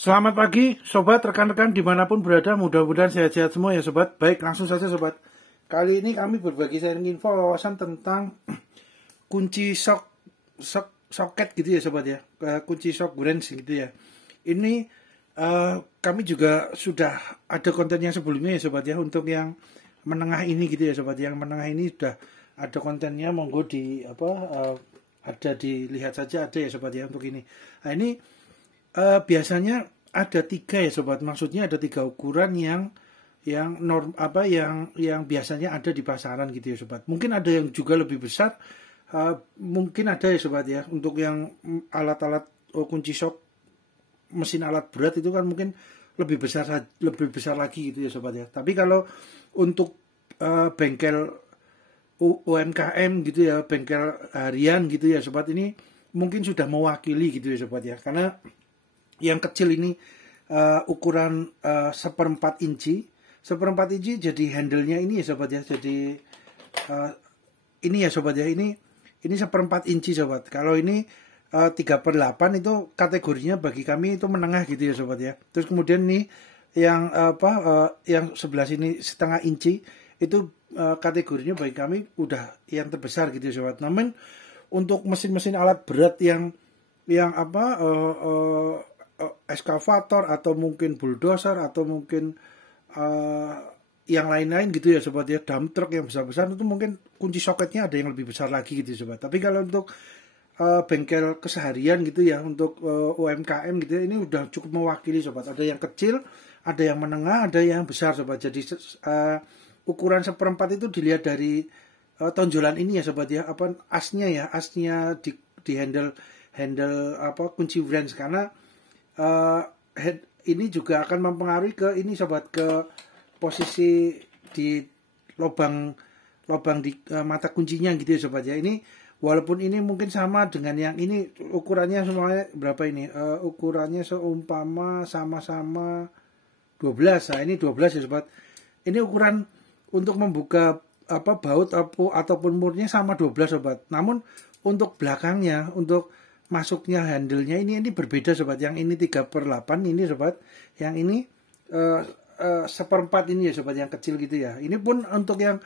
Selamat pagi, sobat, rekan-rekan dimanapun berada, mudah-mudahan sehat-sehat semua ya sobat. Baik, langsung saja sobat. Kali ini kami berbagi sharing info wawasan tentang kunci soket gitu ya sobat ya, kunci shock wrench gitu ya. Ini kami juga sudah ada kontennya sebelumnya ya sobat ya, untuk yang menengah ini gitu ya sobat. Yang menengah ini sudah ada kontennya, monggo di ada dilihat saja, ada ya sobat ya untuk ini. Nah ini biasanya ada 3 ya sobat, maksudnya ada 3 ukuran yang yang biasanya ada di pasaran gitu ya sobat. Mungkin ada yang juga lebih besar, mungkin ada ya sobat ya, untuk yang alat-alat kunci shock mesin alat berat itu kan mungkin lebih besar lagi gitu ya sobat ya. Tapi kalau untuk bengkel UMKM gitu ya, bengkel harian gitu ya sobat, ini mungkin sudah mewakili gitu ya sobat ya, karena yang kecil ini ukuran 1/4 inci. 1/4 inci jadi handle-nya ini ya sobat ya. Jadi ini ya sobat ya. Ini 1/4 inci sobat. Kalau ini 3/8 itu kategorinya bagi kami itu menengah gitu ya sobat ya. Terus kemudian nih yang yang sebelah sini 1/2 inci itu kategorinya bagi kami udah yang terbesar gitu ya sobat. Namun untuk mesin-mesin alat berat yang eskavator atau mungkin bulldozer atau mungkin yang lain-lain gitu ya sobat ya, dump truck yang besar-besar itu mungkin kunci soketnya ada yang lebih besar lagi gitu ya sobat. Tapi kalau untuk bengkel keseharian gitu ya, untuk UMKM gitu ya, ini udah cukup mewakili sobat. Ada yang kecil, ada yang menengah, ada yang besar sobat. Jadi ukuran 1/4 itu dilihat dari tonjolan ini ya sobat ya, asnya di handle kunci wrench, karena ini juga akan mempengaruhi ke ini sobat, ke posisi di lubang di mata kuncinya gitu ya sobat ya. Ini walaupun ini mungkin sama dengan yang ini, ukurannya semuanya berapa ini, ukurannya seumpama sama-sama 12. Nah ini 12 ya sobat. Ini ukuran untuk membuka baut ataupun murnya sama 12 sobat. Namun untuk belakangnya, untuk masuknya handle-nya ini berbeda sobat. Yang ini 3/8 ini sobat, yang ini 1/4 ini ya sobat, yang kecil gitu ya. Ini pun untuk yang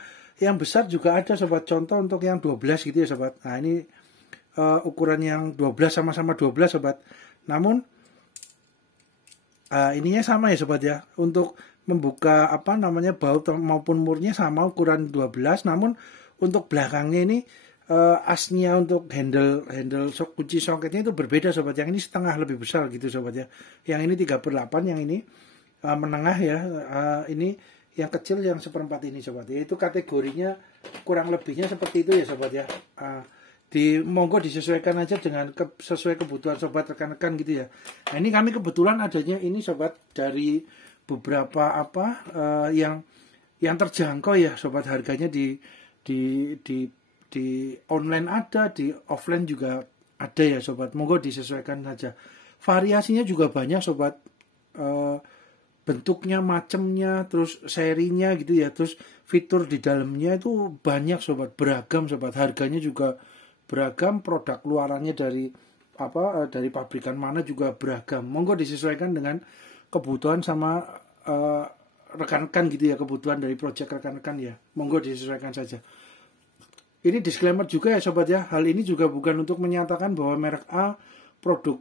besar juga ada sobat, contoh untuk yang 12 gitu ya sobat. Nah ini ukuran yang 12 sama-sama 12 sobat. Namun ininya sama ya sobat ya, untuk membuka baut maupun murnya sama ukuran 12. Namun untuk belakangnya ini asnya untuk handle kunci soketnya itu berbeda sobat. Yang ini setengah lebih besar gitu sobat ya. Yang ini 3/8, yang ini menengah ya. Ini yang kecil yang 1/4 ini sobat ya. Itu kategorinya kurang lebihnya seperti itu ya sobat ya. Monggo disesuaikan aja dengan sesuai kebutuhan sobat, rekan-rekan gitu ya. Nah ini kami kebetulan adanya ini sobat dari beberapa yang terjangkau ya sobat, harganya di online ada, di offline juga ada ya sobat. Monggo disesuaikan saja. Variasinya juga banyak sobat, bentuknya, macamnya, terus serinya gitu ya, terus fitur di dalamnya itu banyak sobat, beragam sobat. Harganya juga beragam, produk luarannya dari pabrikan mana juga beragam. Monggo disesuaikan dengan kebutuhan sama rekan-rekan gitu ya, kebutuhan dari project rekan-rekan ya. Monggo disesuaikan saja. Ini disclaimer juga ya sobat ya, hal ini juga bukan untuk menyatakan bahwa merek A, produk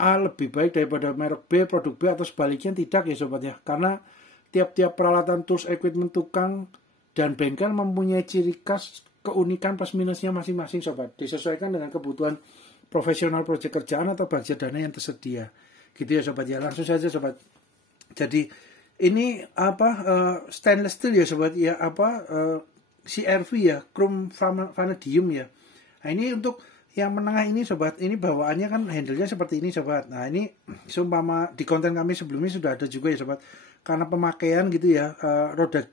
A lebih baik daripada merek B, produk B, atau sebaliknya, tidak ya sobat ya. Karena tiap-tiap peralatan, tools, equipment, tukang, dan bengkel mempunyai ciri khas, keunikan plus minusnya masing-masing sobat. Disesuaikan dengan kebutuhan profesional proyek kerjaan atau budget dana yang tersedia. Gitu ya sobat ya, langsung saja sobat. Jadi ini stainless steel ya sobat ya, CRV ya, chrome vanadium ya. Nah ini untuk yang menengah ini sobat, ini bawaannya kan handle-nya seperti ini sobat. Nah ini seumpama di konten kami sebelumnya sudah ada juga ya sobat, karena pemakaian gitu ya, roda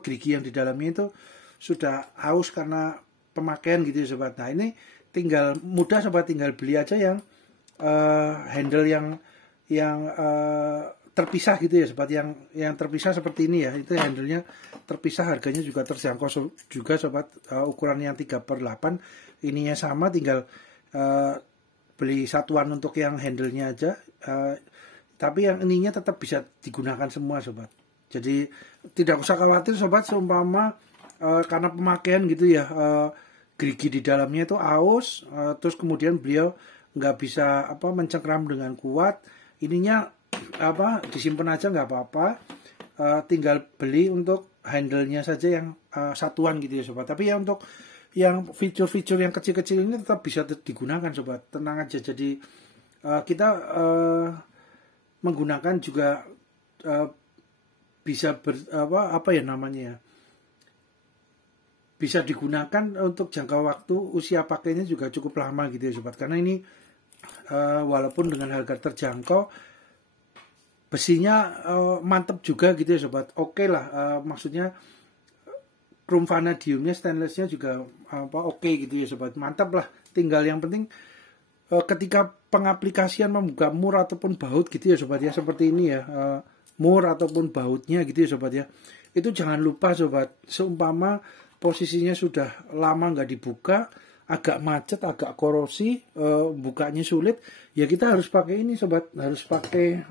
gerigi yang di dalamnya itu sudah haus karena pemakaian gitu ya sobat. Nah ini tinggal mudah sobat, tinggal beli aja yang handle yang terpisah gitu ya sobat, yang terpisah seperti ini ya. Itu handle-nya terpisah, harganya juga terjangkau juga sobat. Ukuran yang 3/8 ininya sama, tinggal beli satuan untuk yang handle-nya aja. tapi yang ininya tetap bisa digunakan semua sobat. Jadi tidak usah khawatir sobat, seumpama karena pemakaian gitu ya, gerigi di dalamnya itu aus, terus kemudian beliau nggak bisa mencengkram dengan kuat, ininya disimpan aja nggak apa-apa, tinggal beli untuk handle-nya saja yang satuan gitu ya sobat. Tapi ya untuk yang fitur-fitur yang kecil-kecil ini tetap bisa digunakan sobat, tenang aja. Jadi kita menggunakan juga bisa bisa digunakan untuk jangka waktu usia pakainya juga cukup lama gitu ya sobat. Karena ini walaupun dengan harga terjangkau, besinya mantep juga gitu ya sobat. Oke lah, maksudnya chrome vanadiumnya, stainlessnya juga oke gitu ya sobat. Mantap lah. Tinggal yang penting ketika pengaplikasian membuka mur ataupun baut gitu ya sobat ya, seperti ini ya, mur ataupun bautnya gitu ya sobat ya, itu jangan lupa sobat, seumpama posisinya sudah lama nggak dibuka, agak macet, agak korosi, bukanya sulit, ya kita harus pakai ini sobat, harus pakai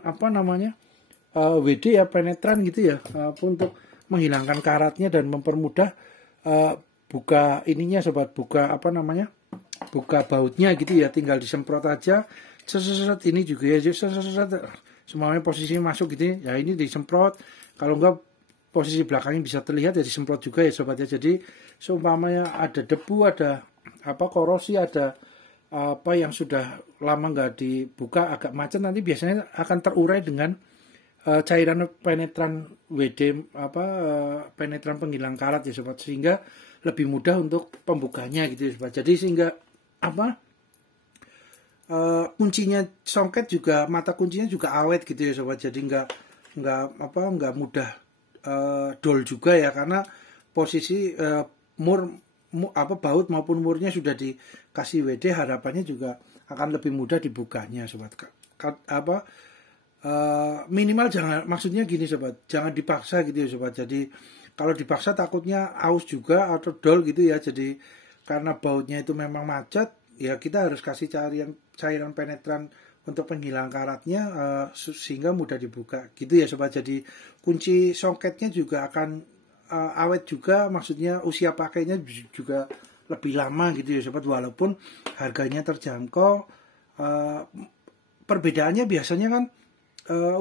WD ya, penetran gitu ya, untuk menghilangkan karatnya dan mempermudah buka ininya sobat, buka buka bautnya gitu ya. Tinggal disemprot aja, seset ini juga ya, semuanya posisinya masuk gitu ya, ini disemprot. Kalau enggak posisi belakangnya bisa terlihat ya, disemprot juga ya sobat ya. Jadi seumpamanya ada debu, ada korosi, ada yang sudah lama nggak dibuka, agak macet, nanti biasanya akan terurai dengan cairan penetran WD, penetran penghilang karat ya sobat, sehingga lebih mudah untuk pembukanya gitu ya sobat. Jadi sehingga kuncinya songket juga, mata kuncinya juga awet gitu ya sobat. Jadi nggak mudah dol juga ya, karena posisi baut maupun murnya sudah dikasih WD, harapannya juga akan lebih mudah dibukanya sobat. Minimal jangan, maksudnya gini sobat, jangan dipaksa gitu ya sobat. Jadi kalau dipaksa takutnya aus juga atau dol gitu ya. Jadi karena bautnya itu memang macet, ya kita harus kasih cairan penetran untuk penghilang karatnya, sehingga mudah dibuka gitu ya sobat. Jadi kunci songketnya juga akan awet juga, maksudnya usia pakainya juga lebih lama gitu ya sobat, walaupun harganya terjangkau. Perbedaannya biasanya kan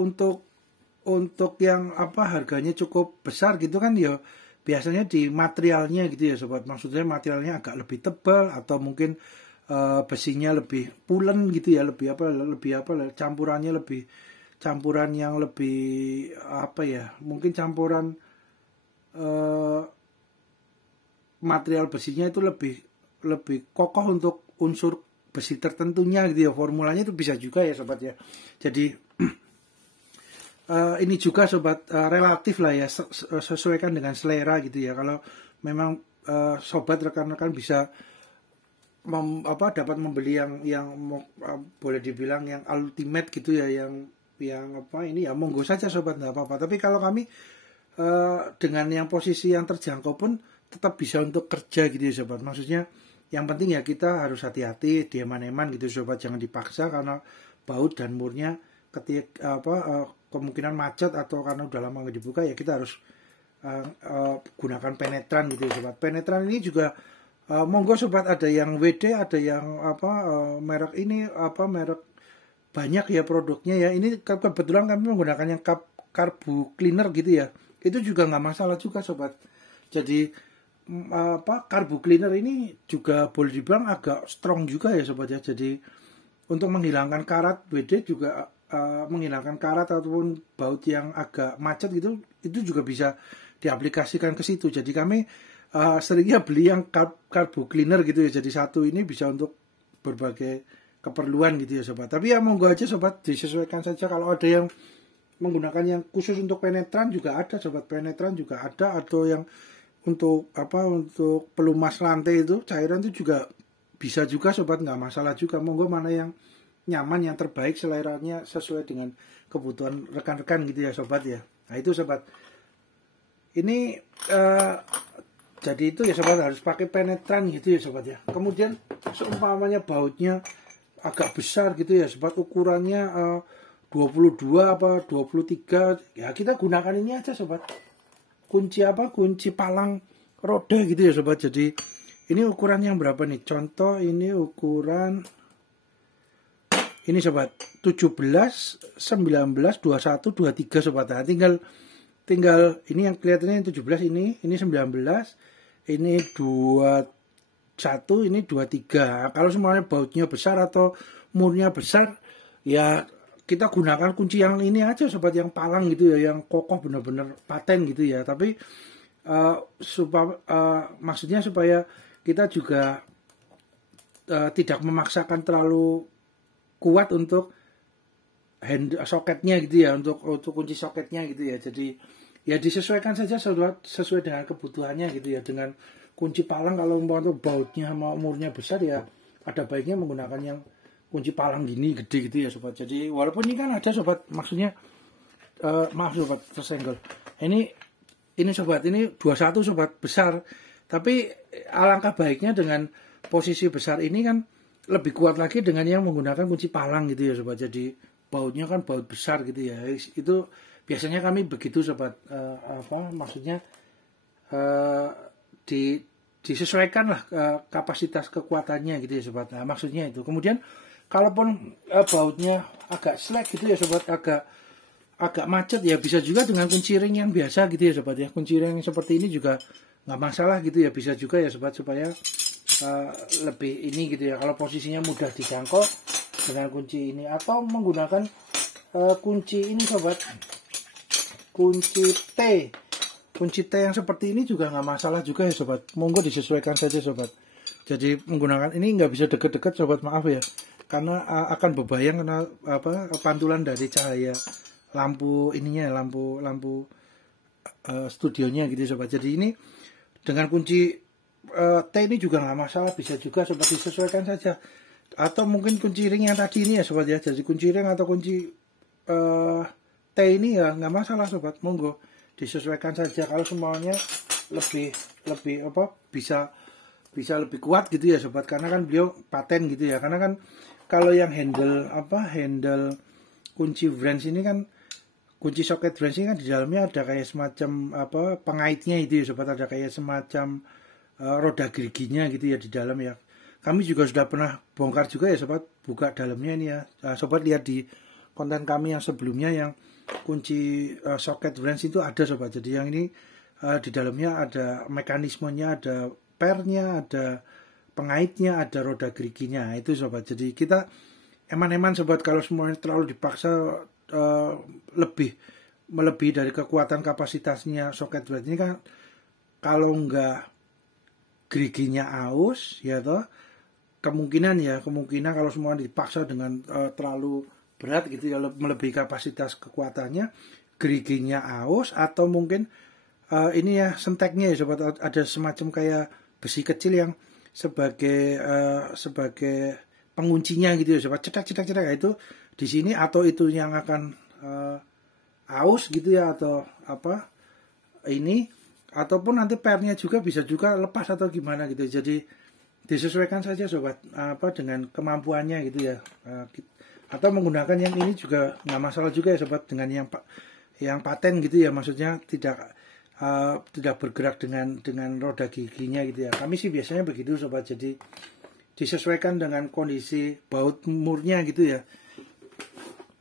untuk yang harganya cukup besar gitu kan ya, biasanya di materialnya gitu ya sobat. Maksudnya materialnya agak lebih tebal, atau mungkin besinya lebih pulen gitu ya, campuran yang lebih mungkin campuran material besinya itu lebih kokoh untuk unsur besi tertentunya gitu ya. Formulanya itu bisa juga ya sobat ya. Jadi ini juga sobat, relatif lah ya, sesuaikan dengan selera gitu ya. Kalau memang sobat rekan-rekan bisa dapat membeli yang boleh dibilang yang ultimate gitu ya, yang ini ya, monggo saja sobat, nggak apa-apa. Tapi kalau kami dengan yang posisi yang terjangkau pun tetap bisa untuk kerja gitu ya sobat. Maksudnya yang penting ya kita harus hati-hati, dieman-eman gitu sobat, jangan dipaksa karena baut dan murnya ketika kemungkinan macet atau karena udah lama nggak dibuka, ya kita harus gunakan penetran gitu ya sobat. Penetran ini juga monggo sobat, ada yang WD, ada yang merek ini merek banyak ya produknya ya. Ini kebetulan kami menggunakan yang karbu cleaner gitu ya, itu juga nggak masalah juga sobat. Jadi karbu cleaner ini juga boleh dibilang agak strong juga ya sobat ya. Jadi untuk menghilangkan karat, WD juga menghilangkan karat ataupun baut yang agak macet gitu, itu juga bisa diaplikasikan ke situ. Jadi kami seringnya beli yang karbu cleaner gitu ya. Jadi satu ini bisa untuk berbagai keperluan gitu ya sobat. Tapi ya monggo aja sobat, disesuaikan saja. Kalau ada yang menggunakan yang khusus untuk penetran juga ada sobat, penetran juga ada, atau yang untuk untuk pelumas lantai itu cairan itu juga bisa juga sobat, nggak masalah juga. Monggo mana yang nyaman, yang terbaik, seleranya sesuai dengan kebutuhan rekan-rekan gitu ya sobat ya. Nah itu sobat, ini jadi itu ya sobat, harus pakai penetran gitu ya sobat ya. Kemudian seumpamanya bautnya agak besar gitu ya sobat, ukurannya 22 apa 23, ya kita gunakan ini aja sobat. Kunci apa? Kunci palang roda gitu ya sobat. Jadi ini ukuran yang berapa nih? Contoh ini ukuran ini sobat 17, 19, 21, 23 sobat. Nah, tinggal ini yang kelihatannya yang 17 ini 19, ini 21, ini 23. Kalau semuanya bautnya besar atau murnya besar, ya kita gunakan kunci yang ini aja sobat, yang palang gitu ya, yang kokoh bener-bener paten gitu ya. Tapi maksudnya supaya kita juga tidak memaksakan terlalu kuat untuk soketnya gitu ya, untuk kunci soketnya gitu ya. Jadi ya disesuaikan saja sesuai dengan kebutuhannya gitu ya. Dengan kunci palang kalau untuk bautnya sama umurnya besar, ya ada baiknya menggunakan yang kunci palang gini gede gitu ya sobat. Jadi walaupun ini kan ada sobat, maksudnya maaf sobat tersenggol. Ini sobat, ini 21 sobat besar. Tapi alangkah baiknya dengan posisi besar ini kan lebih kuat lagi dengan yang menggunakan kunci palang gitu ya sobat. Jadi bautnya kan baut besar gitu ya. Itu biasanya kami begitu sobat. Maksudnya disesuaikan lah kapasitas kekuatannya gitu ya sobat. Nah, maksudnya itu. Kemudian kalaupun bautnya agak slack gitu ya sobat, agak macet, ya bisa juga dengan kunci ring yang biasa gitu ya sobat ya. Kunci ring seperti ini juga nggak masalah gitu ya, bisa juga ya sobat, supaya lebih ini gitu ya. Kalau posisinya mudah dijangkau dengan kunci ini, atau menggunakan kunci ini sobat, kunci T yang seperti ini juga nggak masalah juga ya sobat. Monggo disesuaikan saja sobat. Jadi menggunakan ini nggak bisa deket-deket sobat, maaf ya, karena akan bebayang karena pantulan dari cahaya lampu ininya, lampu studionya gitu sobat. Jadi ini dengan kunci T ini juga nggak masalah, bisa juga sobat, disesuaikan saja. Atau mungkin kunci ring yang tadi ini ya sobat ya. Jadi kunci ring atau kunci T ini ya nggak masalah sobat, monggo disesuaikan saja. Kalau semuanya lebih bisa lebih kuat gitu ya sobat, karena kan beliau paten gitu ya. Karena kan kalau yang handle kunci wrench ini kan, kunci socket wrench ini kan di dalamnya ada kayak semacam pengaitnya itu ya sobat, ada kayak semacam roda geriginya gitu ya di dalam ya. Kami juga sudah pernah bongkar juga ya sobat, buka dalamnya ini ya. Sobat lihat di konten kami yang sebelumnya yang kunci socket wrench itu ada sobat. Jadi yang ini di dalamnya ada mekanismenya, ada pernya, ada pengaitnya, ada roda geriginya, itu sobat. Jadi kita eman-eman sobat, kalau semuanya terlalu dipaksa melebihi dari kekuatan kapasitasnya socket wrench ini kan, kalau enggak geriginya aus ya toh, kemungkinan kalau semua dipaksa dengan terlalu berat gitu ya, melebihi kapasitas kekuatannya, geriginya aus, atau mungkin ini ya senteknya ya sobat, ada semacam kayak besi kecil yang sebagai penguncinya gitu ya sobat, cetak itu di sini, atau itu yang akan aus gitu ya, atau ini, ataupun nanti pernya juga bisa juga lepas atau gimana gitu. Jadi disesuaikan saja sobat dengan kemampuannya gitu ya. Atau menggunakan yang ini juga nggak masalah juga ya sobat, dengan yang paten gitu ya, maksudnya tidak bergerak dengan roda giginya gitu ya. Kami sih biasanya begitu sobat. Jadi disesuaikan dengan kondisi baut murnya gitu ya.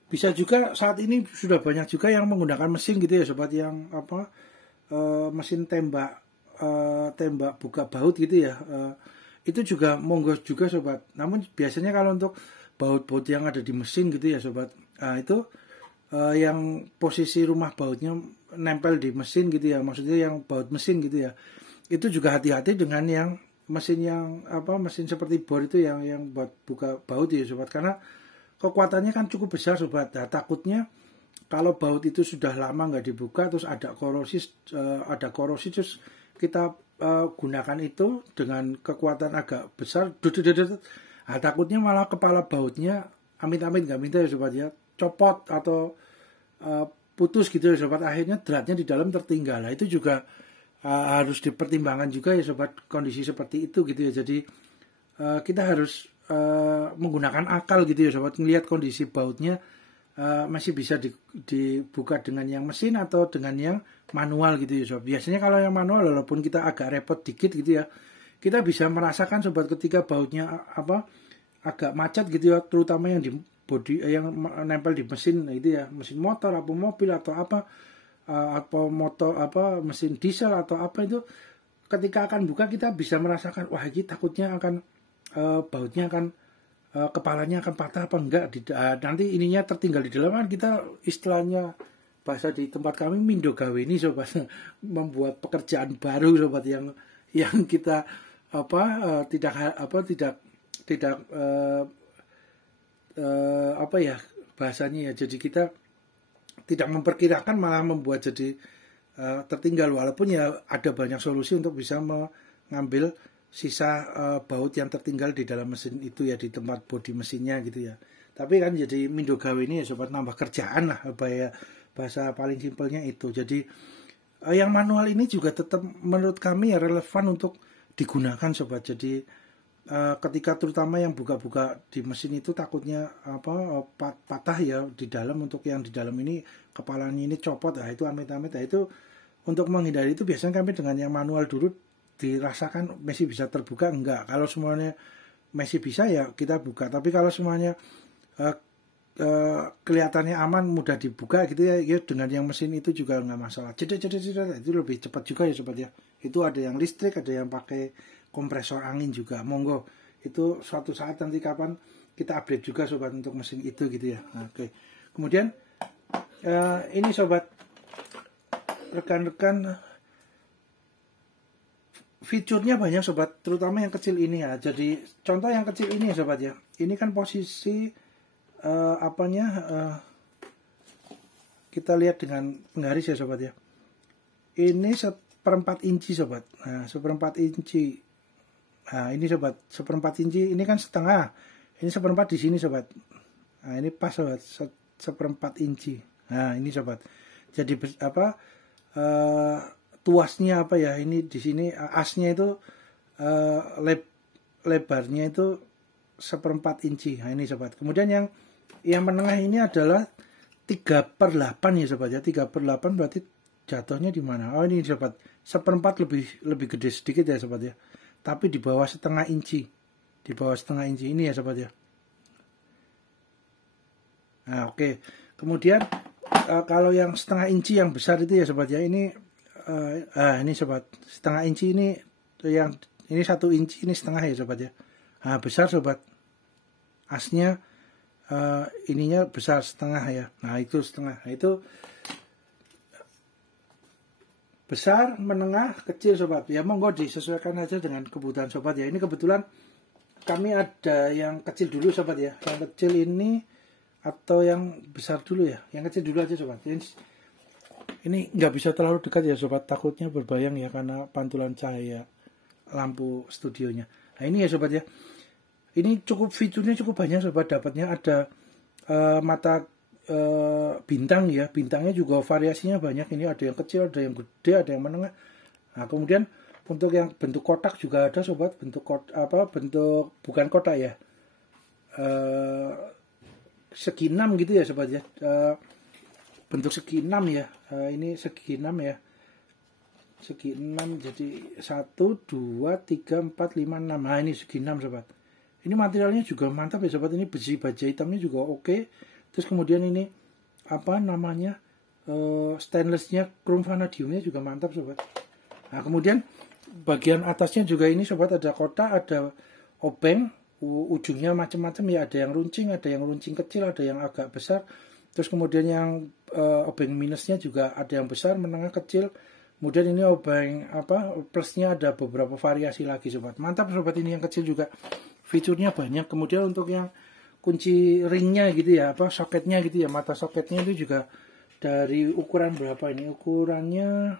Bisa juga saat ini sudah banyak juga yang menggunakan mesin gitu ya sobat, yang mesin tembak buka baut gitu ya. Itu juga monggo juga sobat. Namun biasanya kalau untuk baut-baut yang ada di mesin gitu ya sobat, itu yang posisi rumah bautnya nempel di mesin gitu ya, maksudnya yang baut mesin gitu ya, itu juga hati-hati dengan yang mesin seperti bor itu yang buat buka baut ya sobat, karena kekuatannya kan cukup besar sobat. Nah, takutnya kalau baut itu sudah lama nggak dibuka, terus ada korosi terus kita gunakan itu dengan kekuatan agak besar, nah, takutnya malah kepala bautnya amit-amit nggak minta ya sobat ya, copot atau putus gitu ya sobat, akhirnya dratnya di dalam tertinggal. Nah, itu juga harus dipertimbangkan juga ya sobat, kondisi seperti itu gitu ya. Jadi kita harus menggunakan akal gitu ya sobat, ngelihat kondisi bautnya masih bisa dibuka dengan yang mesin atau dengan yang manual gitu ya sobat. Biasanya kalau yang manual walaupun kita agak repot dikit gitu ya, kita bisa merasakan sobat ketika bautnya agak macet gitu ya, terutama yang di bodi yang nempel di mesin itu ya, mesin motor atau mobil atau atau motor mesin diesel atau apa itu, ketika akan buka kita bisa merasakan wah ini takutnya akan bautnya akan kepalanya akan patah apa enggak, nanti ininya tertinggal di dalam. Kan kita istilahnya bahasa di tempat kami mindo gawe ini sobat, membuat pekerjaan baru sobat yang kita tidak bahasanya ya, jadi kita tidak memperkirakan malah membuat jadi tertinggal, walaupun ya ada banyak solusi untuk bisa mengambil sisa baut yang tertinggal di dalam mesin itu ya, di tempat bodi mesinnya gitu ya. Tapi kan jadi mindo gawe ini ya sobat, nambah kerjaan lah bahasa paling simpelnya itu. Jadi yang manual ini juga tetap menurut kami ya relevan untuk digunakan sobat. Jadi ketika terutama yang buka-buka di mesin itu takutnya patah ya di dalam, untuk yang di dalam ini kepalanya ini copot, itu amit-amit. Itu untuk menghindari itu biasanya kami dengan yang manual dulu dirasakan masih bisa terbuka enggak. Kalau semuanya masih bisa ya kita buka, tapi kalau semuanya kelihatannya aman mudah dibuka gitu ya, dengan yang mesin itu juga enggak masalah. Itu lebih cepat juga ya sobat ya. Itu ada yang listrik, ada yang pakai kompresor angin juga, monggo itu suatu saat nanti kapan kita update juga sobat untuk mesin itu gitu ya. Oke. Kemudian ini sobat, rekan-rekan, fiturnya banyak sobat, terutama yang kecil ini ya. Jadi contoh yang kecil ini ya sobat ya, ini kan posisi kita lihat dengan penggaris ya sobat ya. Ini 1/4 inci sobat. Nah 1/4 inci. Nah ini sobat 1/4 inci, ini kan setengah, ini 1/4 di sini sobat. Nah ini pas sobat, 1/4 inci. Nah ini sobat, jadi tuasnya ini di sini asnya itu lebarnya itu 1/4 inci. Nah ini sobat. Kemudian yang menengah ini adalah 3/8 ya sobat ya. 3/8 berarti jatuhnya di mana? Oh ini sobat, 1/4 lebih gede sedikit ya sobat ya. Tapi di bawah 0,5 inci. Di bawah 0,5 inci ini ya sobat ya. Nah oke. Kemudian kalau yang 0,5 inci yang besar itu ya sobat ya, ini ini sobat, 0,5 inci ini, yang ini 1 inci, ini setengah ya sobat ya. Nah besar sobat, asnya ininya besar setengah ya. Nah itu setengah. Nah, itu besar, menengah, kecil sobat ya, monggo disesuaikan aja dengan kebutuhan sobat ya. Ini kebetulan kami ada yang kecil dulu sobat ya, yang kecil ini atau yang besar dulu ya, yang kecil dulu aja sobat. Ini nggak bisa terlalu dekat ya sobat, takutnya berbayang ya karena pantulan cahaya lampu studionya. Nah ini ya sobat ya, ini fiturnya cukup banyak sobat. Dapatnya ada mata bintang ya, bintangnya juga variasinya banyak. Ini ada yang kecil, ada yang gede, ada yang menengah. Nah kemudian untuk yang bentuk kotak juga ada sobat, bentuk bukan kotak ya, segi 6 gitu ya sobat ya, bentuk segi 6 ya. Ini segi 6 ya, segi 6, jadi 1, 2, 3, 4, 5, 6. Nah ini segi 6 sobat. Ini materialnya juga mantap ya sobat, ini besi baja hitamnya juga oke. Terus kemudian ini stainlessnya, chrome vanadiumnya juga mantap sobat. Nah kemudian bagian atasnya juga ini sobat, ada kotak, ada obeng, ujungnya macam-macam ya, ada yang runcing kecil, ada yang agak besar. Terus kemudian yang obeng minusnya juga ada yang besar, menengah, kecil. Kemudian ini obeng plusnya ada beberapa variasi lagi sobat. Mantap sobat, ini yang kecil juga fiturnya banyak. Kemudian untuk yang kunci ringnya gitu ya, soketnya gitu ya, mata soketnya itu juga dari ukuran berapa ini? Ukurannya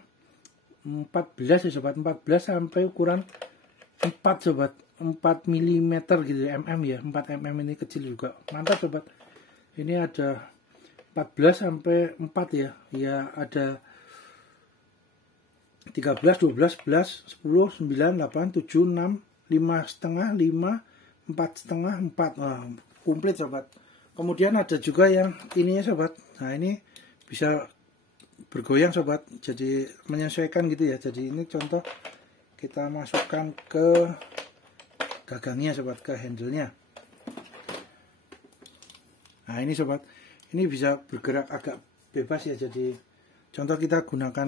14 ya sobat, 14 sampai ukuran 4 sobat, 4 mm gitu ya, ya, 4 mm ini kecil juga. Mantap sobat. Ini ada 14 sampai 4 ya. Ya ada 13, 12, 11, 10, 9, 8, 7, 6, 5,5, 5, 4,5, 4. Wah, komplit sobat. Kemudian ada juga yang ini ya sobat. Nah ini bisa bergoyang sobat, jadi menyesuaikan gitu ya. Jadi ini contoh kita masukkan ke gagangnya sobat, ke handle-nya. Nah ini sobat, ini bisa bergerak agak bebas ya. Jadi contoh kita gunakan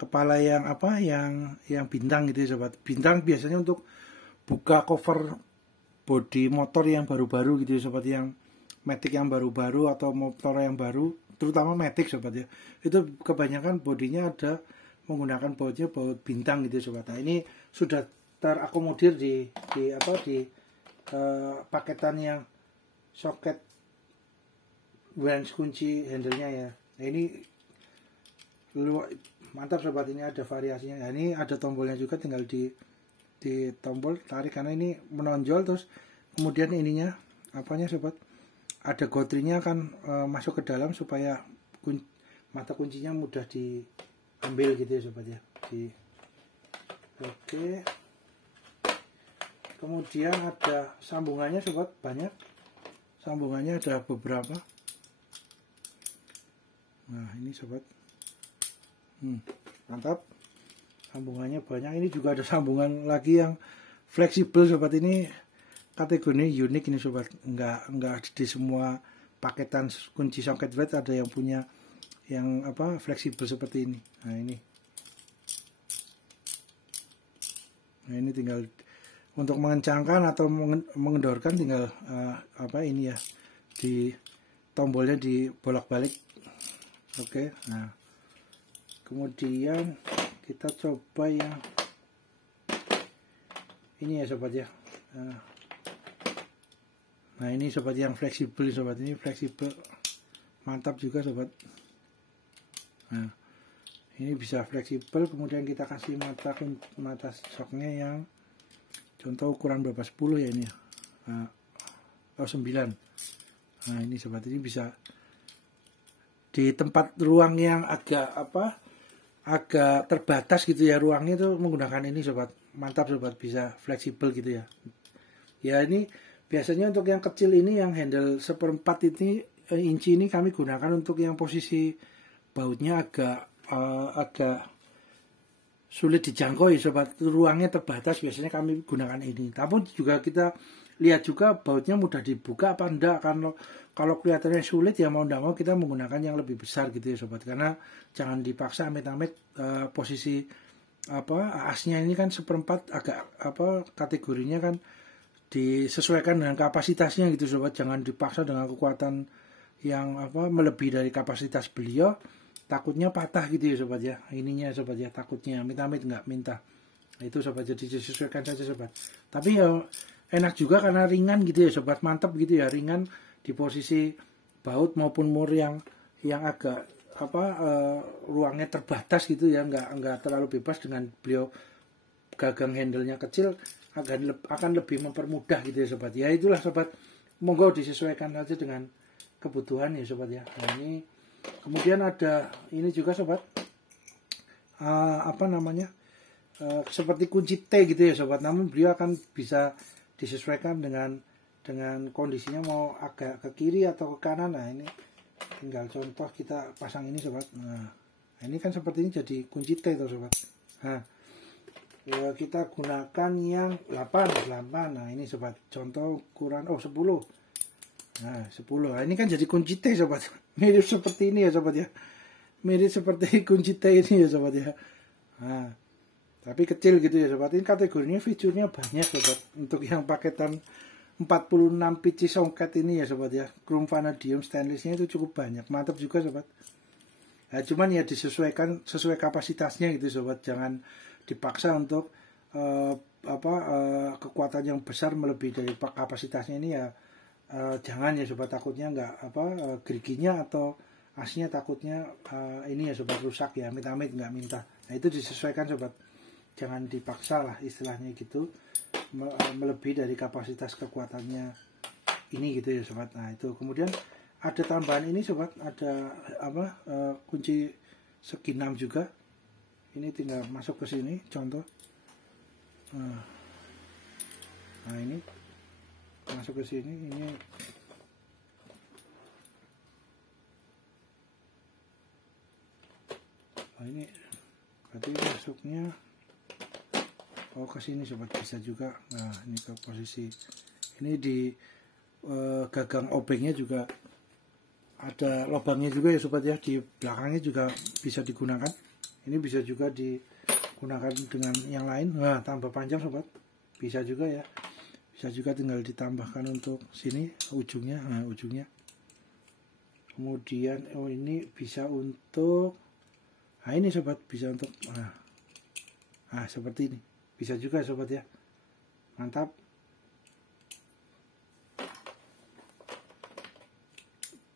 kepala yang apa, yang bintang gitu ya sobat. Bintang biasanya untuk buka cover bodi motor yang baru-baru gitu ya sobat, yang Matic yang baru-baru atau motor yang baru, terutama Matic sobat ya. Itu kebanyakan bodinya ada menggunakan bautnya baut bintang gitu ya sobat. Nah ini sudah terakomodir di paketan yang soket wrench kunci handle-nya ya. Nah ini mantap sobat, ini ada variasinya. Nah ini ada tombolnya juga, tinggal di tombol tarik karena ini menonjol. Terus kemudian ininya apanya sobat, ada gotrinya kan masuk ke dalam supaya mata kuncinya mudah diambil gitu ya sobat ya. Oke. Kemudian ada sambungannya sobat, banyak sambungannya, ada beberapa. Nah ini sobat, mantap, sambungannya banyak. Ini juga ada sambungan lagi yang fleksibel sobat, ini kategorinya unik ini sobat, enggak di semua paketan kunci socket wrench ada yang punya yang apa fleksibel seperti ini. Nah ini tinggal untuk mengencangkan atau mengendorkan tinggal ini ya, di tombolnya dibolak-balik. Oke. Nah kemudian kita coba yang ini ya sobat ya. Nah ini sobat yang fleksibel sobat, ini fleksibel, mantap juga sobat. Nah ini bisa fleksibel, kemudian kita kasih mata soknya yang contoh ukuran berapa, 10 ya ini ya. Nah, 9. Nah ini sobat, ini bisa di tempat ruang yang agak terbatas gitu ya, ruangnya itu menggunakan ini sobat. Mantap sobat, bisa fleksibel gitu ya. Ya ini biasanya untuk yang kecil ini, yang handle 1/4 ini inci ini kami gunakan untuk yang posisi bautnya agak sulit dijangkau ya sobat, ruangnya terbatas, biasanya kami gunakan ini. Tapi juga kita lihat juga bautnya mudah dibuka apa enggak. Kalau kelihatannya sulit ya mau enggak mau kita menggunakan yang lebih besar gitu ya sobat, karena jangan dipaksa amit-amit posisi asnya ini kan 1/4 agak kategorinya kan disesuaikan dengan kapasitasnya gitu sobat, jangan dipaksa dengan kekuatan yang melebihi dari kapasitas beliau, takutnya patah gitu ya sobat ya, ininya sobat ya, takutnya amit-amit nggak minta. Nah, itu sobat, jadi disesuaikan saja sobat. Tapi ya enak juga karena ringan gitu ya sobat, mantap gitu ya, ringan di posisi baut maupun mur yang agak ruangnya terbatas gitu ya, nggak terlalu bebas. Dengan beliau gagang handle-nya kecil akan lebih mempermudah gitu ya sobat. Ya itulah sobat, monggo disesuaikan saja dengan kebutuhan ya sobat ya. Nah ini kemudian ada ini juga sobat, seperti kunci T gitu ya sobat, namun beliau akan bisa disesuaikan dengan kondisinya, mau agak ke kiri atau ke kanan. Nah ini tinggal contoh kita pasang ini sobat. Nah ini kan seperti ini jadi kunci T tuh sobat. Nah ya, kita gunakan yang 8. Nah ini sobat, contoh ukuran 10. Nah 10. Nah, ini kan jadi kunci T sobat, mirip seperti ini ya sobat ya, mirip seperti kunci T ini ya sobat ya. Nah tapi kecil gitu ya sobat. Ini kategorinya fiturnya banyak sobat, untuk yang paketan 46 pitch socket ini ya sobat ya. Chrome vanadium stainlessnya itu cukup banyak, mantap juga sobat. Nah, cuman ya disesuaikan sesuai kapasitasnya gitu sobat, jangan dipaksa untuk kekuatan yang besar melebihi dari kapasitasnya ini ya. Jangan ya sobat, takutnya geriginya atau asnya takutnya ini ya sobat rusak ya, amit-amit nggak minta. Nah itu disesuaikan sobat, jangan dipaksa lah istilahnya gitu, melebihi dari kapasitas kekuatannya ini gitu ya sobat. Nah itu kemudian ada tambahan ini sobat, ada kunci segi 6 juga. Ini tinggal masuk ke sini contoh. Nah ini masuk ke sini, ini ini berarti masuknya ke sini sobat, bisa juga. Nah ini ke posisi ini di gagang obengnya juga ada lubangnya juga ya sobat ya, di belakangnya juga bisa digunakan. Ini bisa juga digunakan dengan yang lain. Nah tambah panjang sobat, bisa juga ya, bisa juga tinggal ditambahkan untuk sini ujungnya. Nah ujungnya kemudian ini bisa untuk, nah ini sobat, bisa untuk seperti ini, bisa juga sobat ya, mantap.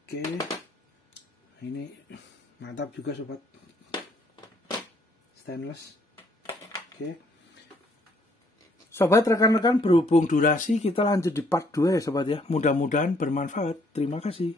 Oke, ini mantap juga sobat, stainless. Oke sobat, rekan-rekan, berhubung durasi, kita lanjut di part 2 ya sobat ya. Mudah-mudahan bermanfaat. Terima kasih.